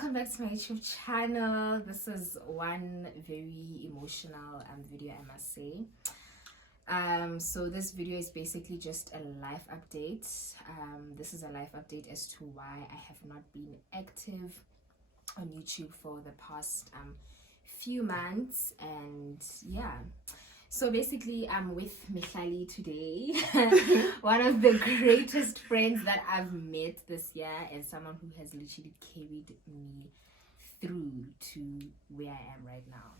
welcome back to my YouTube channel. This is one very emotional video, I must say. So this video is basically just a life update. This is a life update as to why I have not been active on YouTube for the past few months, and yeah. So basically, I'm with Mihlali today, one of the greatest friends that I've met this year, and someone who has literally carried me through to where I am right now.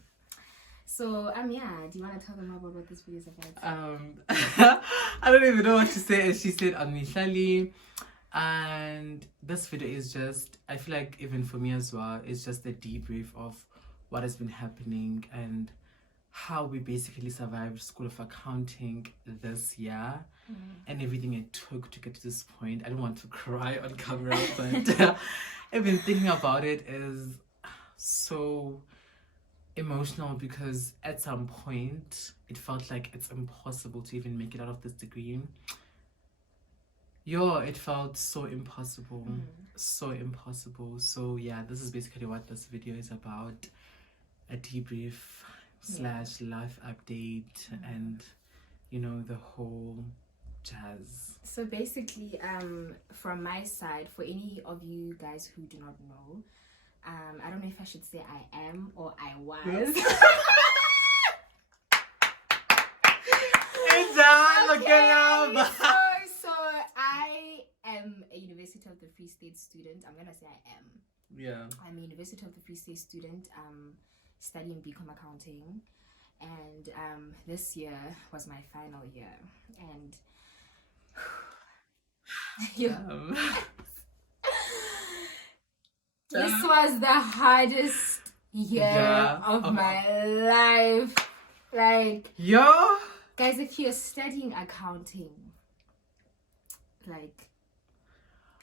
So yeah, do you want to tell them about what this video is about? I don't even know what to say. As she said, I'm Mihlali, and this video is just, I feel like even for me as well, it's just a debrief of what has been happening and how we basically survived School of Accounting this year and everything it took to get to this point. I don't want to cry on camera, but even thinking about it is so emotional because at some point it felt like it's impossible to even make it out of this degree. It felt so impossible, so impossible. So yeah, this is basically what this video is about, a debrief / life update and the whole jazz. So basically, from my side, for any of you guys who do not know, I don't know if I should say I am or I was. So I am a University of the Free State student. I'm gonna say I am. Yeah. I'm a University of the Free State student. Studying BCom accounting, and this year was my final year, and this was the hardest year of my life. Like, guys, if you're studying accounting, like,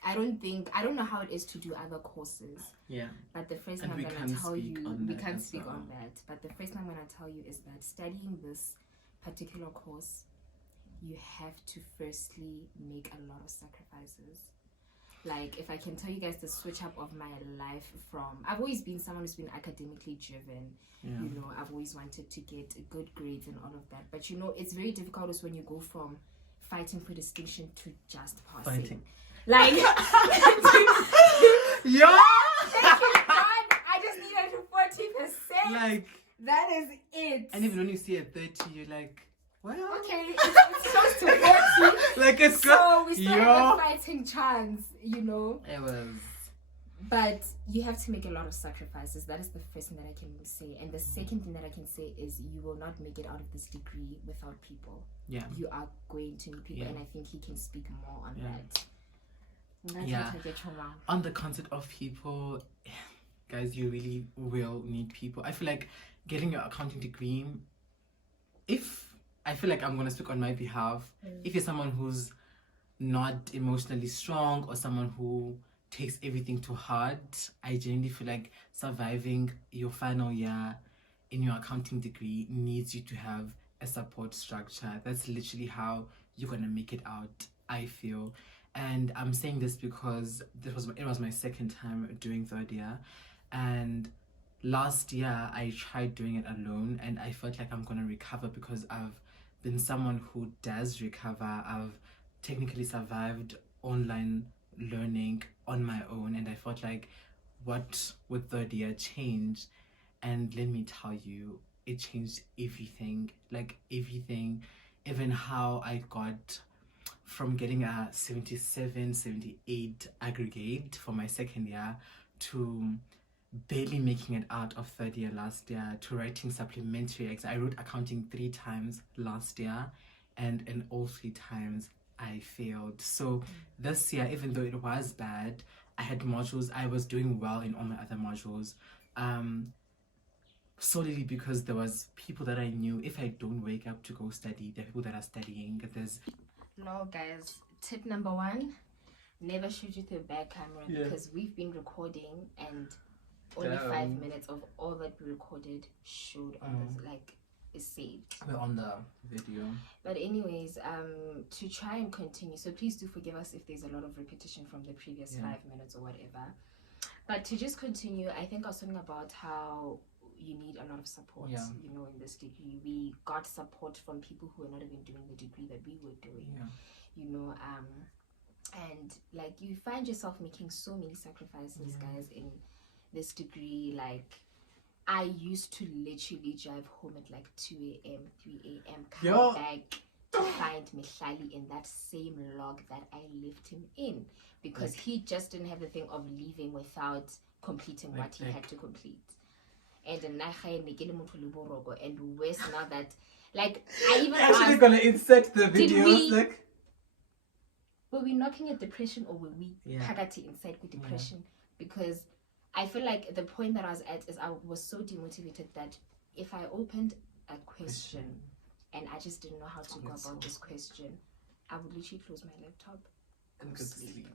I don't know how it is to do other courses. Yeah. But the first thing I'm going to tell you, we can't speak on that. But the first thing I'm going to tell you is that studying this particular course, you have to firstly make a lot of sacrifices. Like, if I can tell you guys the switch up of my life from, I've always been someone who's been academically driven. Yeah. I've always wanted to get good grades and all of that. But it's very difficult when you go from fighting for distinction to just passing. Like, thank you, God. I just needed 40%. Like, that is it. And even when you see a 30, you're like, well, okay, it's close to 40. Like, it's so we still have a fighting chance, It was. But you have to make a lot of sacrifices. That is the first thing that I can say. And the second thing that I can say is you will not make it out of this degree without people. Yeah. You are going to meet people, and I think he can speak more on that. On the concept of people, guys, you really will need people. I feel like getting your accounting degree, I feel like I'm going to speak on my behalf, if you're someone who's not emotionally strong or someone who takes everything to heart, I genuinely feel like surviving your final year in your accounting degree needs you to have a support structure. That's literally how you're going to make it out, I feel. And I'm saying this because it was my second time doing third year, and last year I tried doing it alone, and I felt like I'm gonna recover because I've been someone who does recover. I've technically survived online learning on my own, and I felt like what would third year change, and let me tell you, it changed everything. Like everything, even how I got from getting a 77, 78 aggregate for my second year to barely making it out of third year last year, to writing supplementary exams. I wrote accounting 3 times last year, and in all 3 times I failed. So this year, even though it was bad, I had modules, I was doing well in all my other modules, solely because there was people that I knew. If I don't wake up to go study, there are people that are studying. No, guys, tip number 1, never shoot with a bad camera, because we've been recording and only 5 minutes of all that we recorded showed on is saved. We're on the video. But anyways, to try and continue, so please do forgive us if there's a lot of repetition from the previous 5 minutes or whatever. But to just continue, I think I was talking about how you need a lot of support, Yeah. you know, in this degree. We got support from people who were not even doing the degree that we were doing, Yeah. you know, and like you find yourself making so many sacrifices, guys, in this degree. Like, I used to literally drive home at like 2 a.m., 3 a.m., come back to find Mihlali in that same log that I left him in, because he just didn't have the thing of leaving without completing what he had to complete. And worse now that, like, I even actually asked, gonna insert the videos. were we knocking at depression, or were we Hagati inside with depression? Because I feel like the point that I was at is I was so demotivated that if I opened a question and I just didn't know how to go about this question, I would literally close my laptop and go sleep.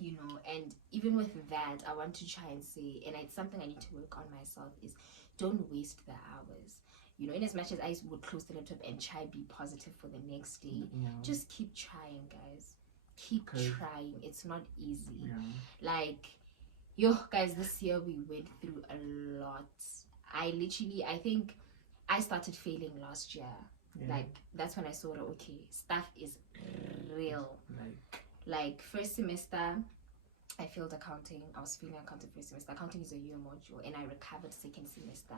You know, and even with that, I want to try and say, and it's something I need to work on myself, is don't waste the hours. You know, in as much as I would close the laptop and try be positive for the next day, just keep trying, guys. Keep trying. It's not easy. Like, guys, this year we went through a lot. I think I started failing last year. Like, that's when I saw that, okay, stuff is real. Like first semester, I failed accounting. I was failing accounting first semester. Accounting is a year module, and I recovered second semester.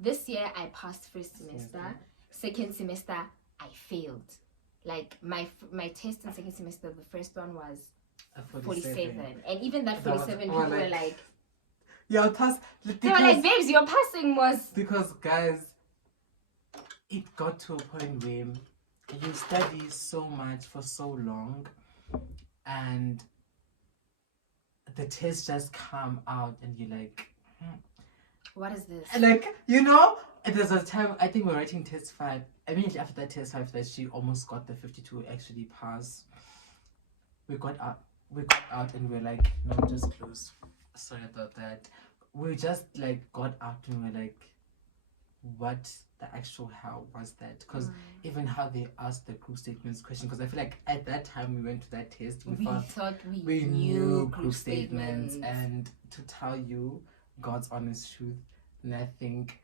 This year, I passed first semester. Second semester, I failed. Like, my test in second semester, the first one was 47. And even that 47, people were like, "You're pass." They were like, "Babes, your passing was..." Because, guys, it got to a point where you study so much for so long, and the tests just come out, and you're like, what is this? Like, you know, there's a time, I think we're writing test 5. Immediately after that test 5, that she almost got the 52 actually pass. We got out and we're like, no, just close. Sorry about that. We just like got out and we're like, what the actual hell was that? Because even how they asked the group statements question, because I feel like at that time we went to that test, we thought we knew group statements. And to tell you God's honest truth, and I think,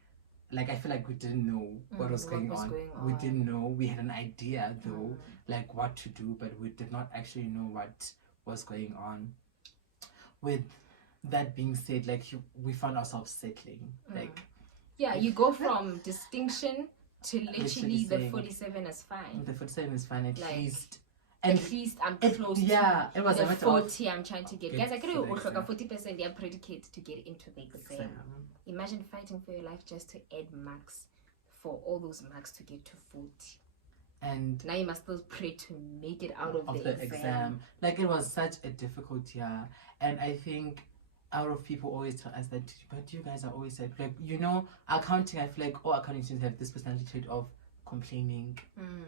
like, I feel like we didn't know what was going on. We didn't know. We had an idea though, like what to do, but we did not actually know what was going on. With that being said, like, we found ourselves settling. Like, yeah, you go from distinction to literally the 47 is fine. The 47 is fine, at least. And at least I'm close to it was the 40 I'm trying to get. Guys, I could have 40% yeah, predicate to get into the exam. Imagine fighting for your life just to add marks, for all those marks to get to 40. And now you must still pray to make it out of the exam. Like, it was such a difficult year. And I think out of people always tell us that, but you guys are always like, you know, accounting, I feel like all accounting students have this personality trait of complaining.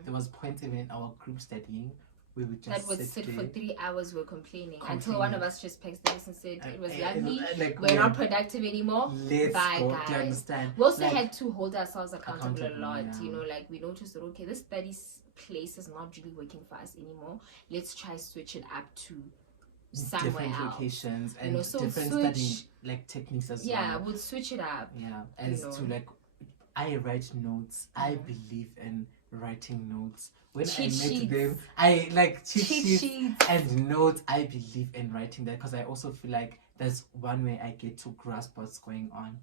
There was points even in our group studying, we would just sit for 3 hours, we're complaining until one of us just texted us and said, it was lovely, like, we're not productive anymore, bye go. guys. Do you understand? We also had to hold ourselves accountable a lot, you know, like we noticed that, okay, this study place is not really working for us anymore, let's try switch it up to somewhere different else. Locations and, you know, so different studying like techniques as well. Yeah, we'll switch it up. Yeah, as to like, I write notes. I believe in writing notes. When I met them, I like cheat sheets and notes. I believe in writing that because I also feel like that's one way I get to grasp what's going on.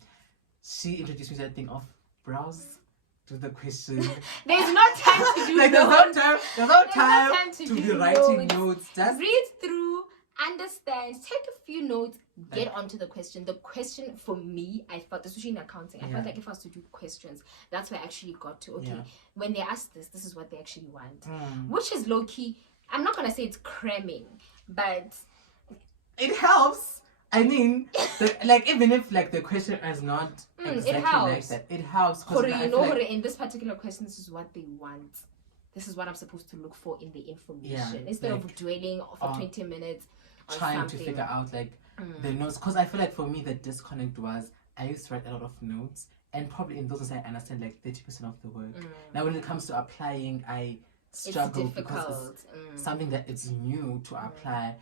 She introduced me to that thing of browse, do the question. There's no time to do like notes. There's no time to be writing notes. Just read through, understand, take a few notes, get onto the question. The question for me, I felt, especially in accounting, I felt like if I was to do questions, that's where I actually got to, okay, when they ask this is what they actually want. Which is low-key, I'm not going to say it's cramming, but it helps. I mean, like, even if like the question is not exactly like that, it helps. Because you know, like, in this particular question, this is what they want. This is what I'm supposed to look for in the information. Instead of dwelling for 20 minutes on trying something. to figure out like the notes. Because I feel like for me the disconnect was I used to write a lot of notes, and probably in those notes I understand like 30% of the work. Now when it comes to applying, I struggle because it's something that it's new to apply.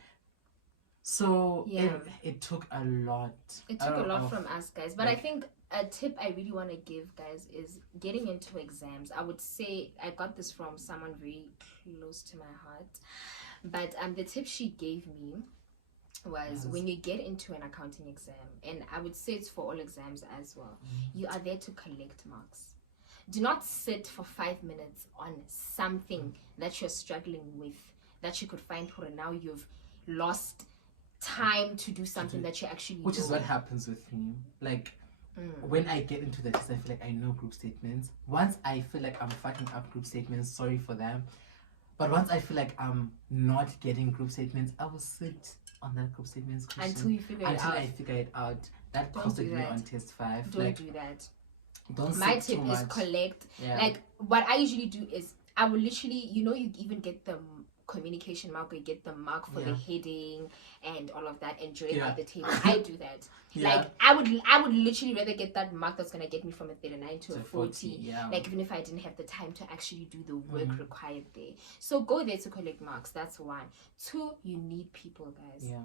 So Yeah. it took a lot. It took a lot from us, guys. But I think a tip I really want to give, guys, is getting into exams. I would say I got this from someone very close to my heart. But the tip she gave me was when you get into an accounting exam, and I would say it's for all exams as well, you are there to collect marks. Do not sit for 5 minutes on something that you're struggling with, that you could find for now you've lost time to do something that you actually which do. is what happens with me. Like when I get into the test, I feel like I know group statements. Once I feel like I'm fucking up group statements, sorry for them. But once I feel like I'm not getting group statements, I will sit on that group statements question until you figure it out. I figure it out. That costed me on test 5. Don't do that. Don't My sit tip too is much. collect. Yeah. Like what I usually do is I will literally, you even get the communication mark, or you get the mark for the heading and all of that, and draw it out the table. I do that. Like I would literally rather get that mark that's gonna get me from a 39 to a 40. Like even if I didn't have the time to actually do the work required there. So go there to collect marks. That's 1. 2, you need people, guys. Yeah.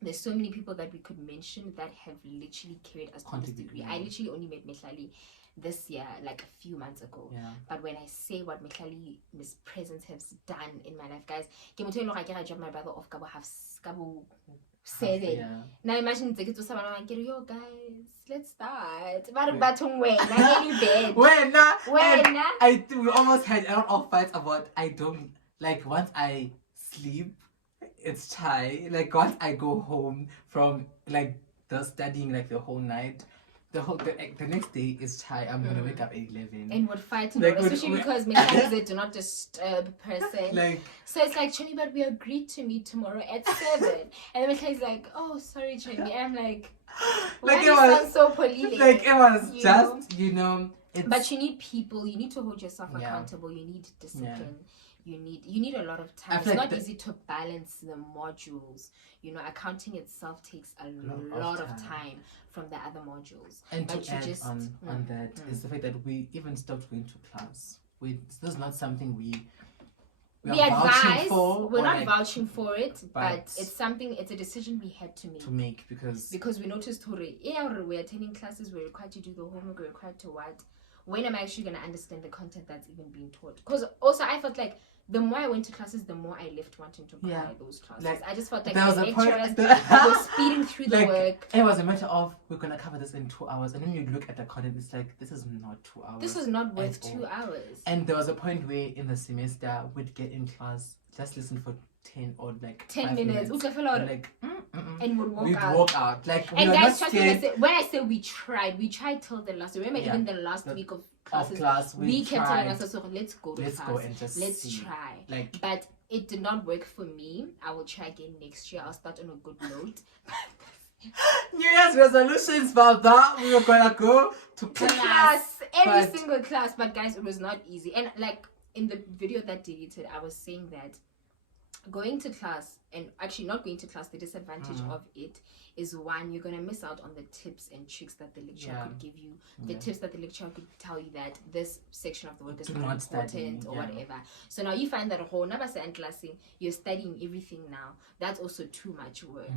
There's so many people that we could mention that have literally carried us to this degree. I literally only met Mehlali this year, like a few months ago. But when I say what Miss Presence has done in my life, guys, I dropped my brother off Kabo 7. Now imagine yo guys, let's start. We almost had a lot of fights about I don't like once I sleep. It's chai. Like once I go home from like the studying like the whole night, the next day is chai. I'm gonna wake up at 11 and would fight about, especially because Megan is a do not disturb person. Like so it's like, Choni, but we agreed to meet tomorrow at 7. And then Megan is like, oh sorry, Choni. And I'm like, why do you sound so polite? Like it was but you need people. You need to hold yourself accountable. You need discipline. You need a lot of time. It's not easy to balance the modules. Accounting itself takes a lot of time from the other modules. And but to add on that is the fact that we even stopped going to class. This is not something we advise. We're not vouching for it, but it's a decision we had to make. Because we noticed we're attending classes, we're required to do the homework, we're required to what? When am I actually going to understand the content that's even being taught? Because also I felt like the more I went to classes, the more I left wanting to cry those classes. Like, I just felt like the lecturers were speeding through the work. It was a matter of, we're going to cover this in 2 hours. And then you look at the content, it's like, this is not 2 hours. This is not worth 2 hours. And there was a point where in the semester, we'd get in class, just listen for 10 or like 10 minutes. And like, and we'd walk out. Like, and guys, trust me, when I say we tried till the last. Remember, even the last week of classes, we kept telling ourselves, let's go and just try. Like, but it did not work for me. I will try again next year. I'll start on a good note. New Year's resolutions, Baba. We were gonna go to class, every single class. But guys, it was not easy. And like in the video that deleted, I was saying that going to class, and actually not going to class, the disadvantage of it is, 1, you're going to miss out on the tips and tricks that the lecturer could give you, the tips that the lecturer could tell you that this section of the work is not important or whatever. So now you find that you're studying everything now. That's also too much work,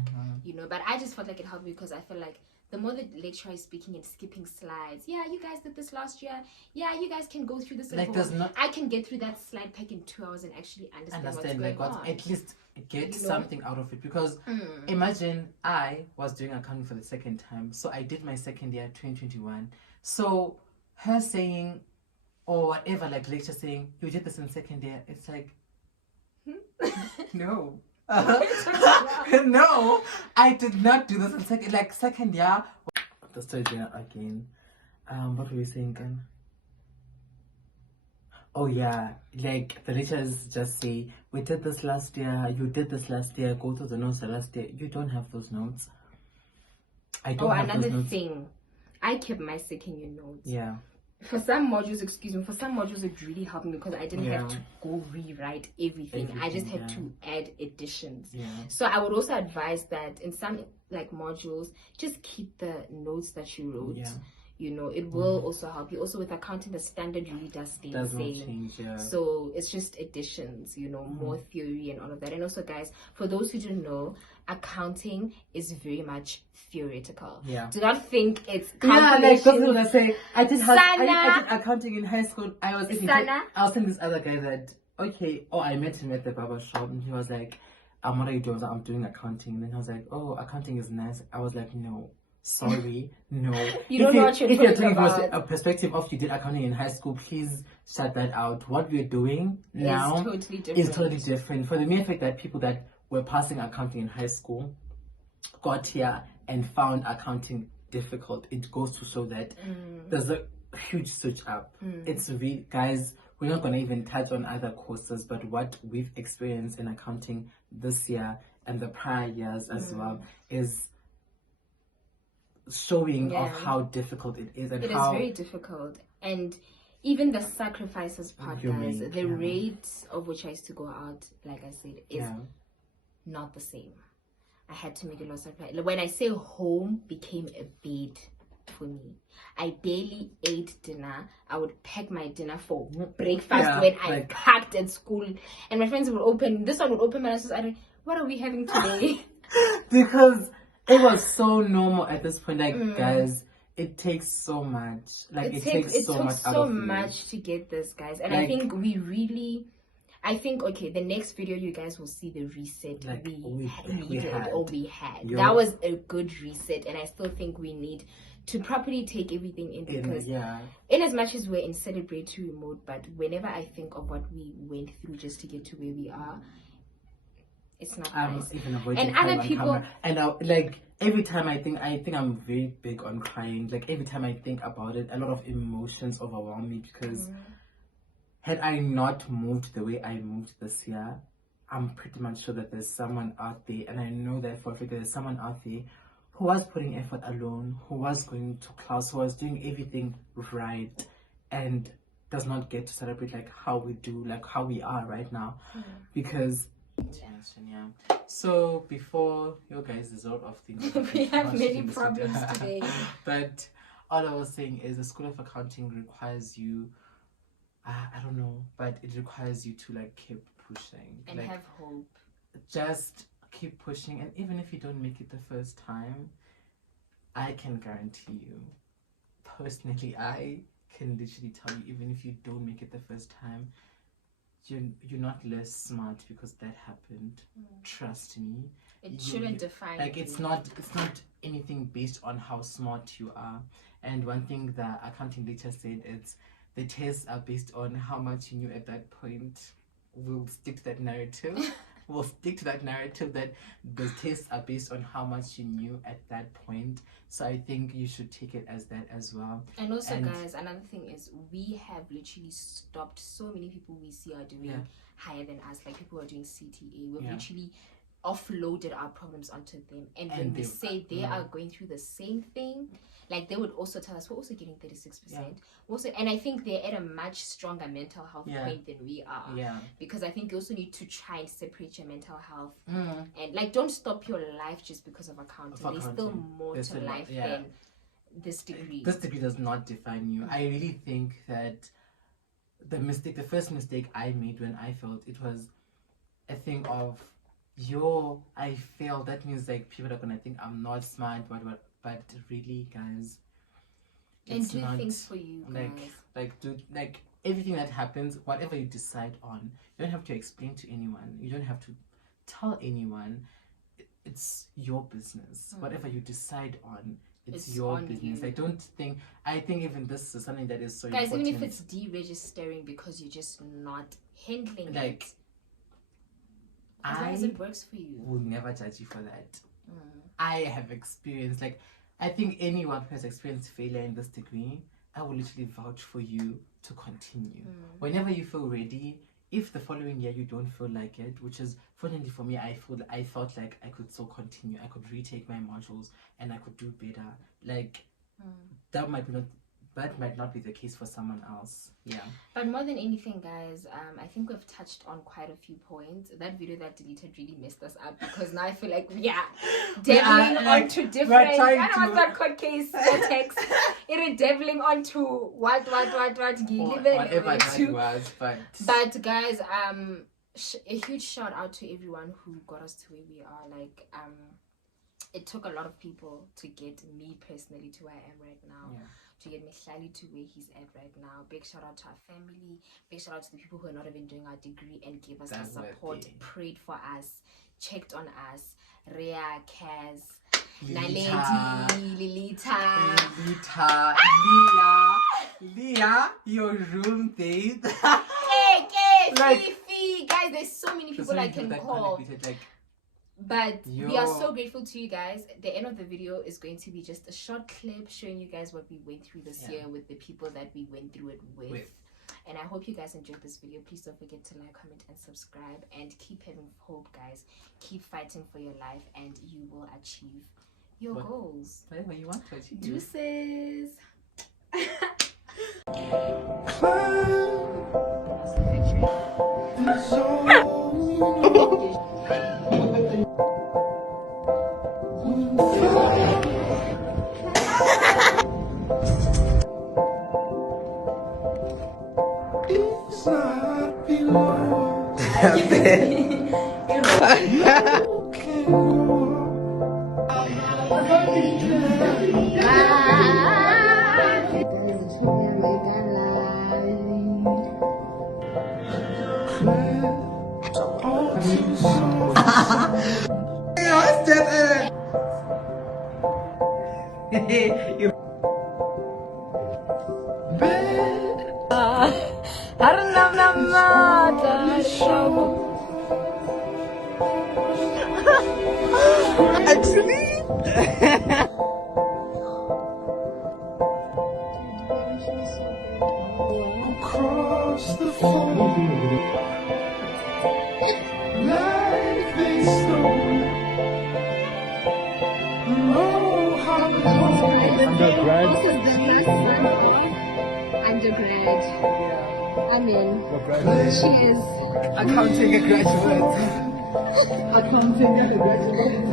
but I just felt like it helped me because I feel like the more the lecturer is speaking and skipping slides, you guys did this last year, you guys can go through this at home. I can get through that slide pack in 2 hours and actually understand what's going on. At least get something out of it, because imagine I was doing accounting for the second time, so I did my second year 2021. So her saying or whatever, like lecture saying you did this in second year, it's like no. No, I did not do this in second year. The third year again. What were we saying again? Oh yeah, like the lecturers just say, we did this last year, you did this last year, go to the notes the last year. You don't have those notes. I don't have those notes. Another thing, I kept my second year notes. Yeah. For some modules, it really helped me because I didn't have to go rewrite everything. I just had to add additions. Yeah. So I would also advise that in some like modules, just keep the notes that you wrote. you know, it will also help you. Also with accounting, the standard really does stay the Does not same. change, yeah. So it's just additions, you know, more theory and all of that. And also, guys, for those who don't know, accounting is very much theoretical. Yeah. Do not think it's Yeah, like that's what I say. I did Sana. accounting in high school. I was telling this other guy that I met him at the barber shop and he was like, what are you doing? I was like, I'm doing accounting. And then I was like, oh, accounting is nice. I was like, no, sorry, no. You don't know what you're talking about. From a perspective of you did accounting in high school, please shut that out. What we're doing now is totally different. For the mere fact that people that were passing accounting in high school got here and found accounting difficult, it goes to show that there's a huge switch up. It's really, guys, we're not going to even touch on other courses, but what we've experienced in accounting this year and the prior years as well is showing of how difficult it is. And it is very difficult. And even the sacrifices part, guys, the rate of which I used to go out, like I said, is not the same. I had to make a lot of plans. When I say home became a bed for me, I barely ate dinner. I would pack my dinner for breakfast when I packed at school, and my friends would open. This one would open, and I was just, what are we having today? Because it was so normal at this point, like guys. It takes so much. Like it takes so much out of you. To get this, guys, and I think okay, the next video you guys will see the reset we had. That was a good reset, and I still think we need to properly take everything in because in as much as we're in celebratory mode, but whenever I think of what we went through just to get to where we are, it's not nice. Even avoiding and other people and every time I think I'm very big on crying. Like every time I think about it, a lot of emotions overwhelm me because had I not moved the way I moved this year, I'm pretty much sure that there's someone out there, and I know that for a fact there's someone out there who was putting effort alone, who was going to class, who was doing everything right, and does not get to celebrate like how we do, like how we are right now, because. So before you guys resort of things, we have many problems today. But all I was saying is the School of Accounting requires you. I don't know, but it requires you to like keep pushing and have hope. Just keep pushing, and even if you don't make it the first time, I can guarantee you, personally, I can literally tell you, even if you don't make it the first time, you're not less smart because that happened. Trust me. It shouldn't define like you. It's not anything based on how smart you are. And one thing that accounting teacher said is the tests are based on how much you knew at that point. We'll stick to that narrative. We'll stick to that narrative that the tests are based on how much you knew at that point. So I think you should take it as that as well. And also, guys, another thing is we have literally stopped so many people we see are doing higher than us. Like people who are doing CTA. We've literally offloaded our problems onto them, and when we say they are going through the same thing, like they would also tell us we're also getting 36%. Also, and I think they're at a much stronger mental health point than we are. Because I think you also need to try and separate your mental health and like don't stop your life just because of accounting. There's still more to life than this degree. This degree does not define you. I really think that the first mistake I made when I failed, it was a thing of I failed, that means like people are gonna think I'm not smart, but really, guys, and do things for you, guys. Do everything that happens, whatever you decide on, you don't have to explain to anyone, you don't have to tell anyone. It's your business. Whatever you decide on, it's your business. I think even this is something that is so guys, important. even if it's deregistering because you're just not handling it, as long as it works for you, will never judge you for that. I have experienced, I think anyone who has experienced failure in this degree, I will literally vouch for you to continue. Whenever you feel ready, if the following year you don't feel like it, which is fortunately for me, I felt like I could still continue. I could retake my modules and I could do better. That might not that might not be the case for someone else. Yeah. But more than anything, guys, I think we've touched on quite a few points. That video that deleted really messed us up because now I feel like deviling onto different. I don't want that court case text. It deviling onto what whatever that was, but guys, a huge shout out to everyone who got us to where we are. Like, it took a lot of people to get me personally to where I am right now. Yeah. To get Mihlali to where he's at right now. Big shout out to our family. Big shout out to the people who are not even doing our degree and gave us the support, prayed for us, checked on us. Rhea, Kaz, Naledi, Lilita, Leah, your roommate. Fifi. Guys, there's so many people I can call. But we are so grateful to you guys. The end of the video is going to be just a short clip showing you guys what we went through this year with the people that we went through it with. And I hope you guys enjoyed this video. Please don't forget to like, comment, and subscribe. And keep having hope, guys. Keep fighting for your life and you will achieve your goals. Whatever you want to achieve. Deuces. Across the floor, life is stolen. Oh, how Undergrad. This is the last one of undergrad. I'm in. Cheers. Accounting a graduate. Accounting and a graduate.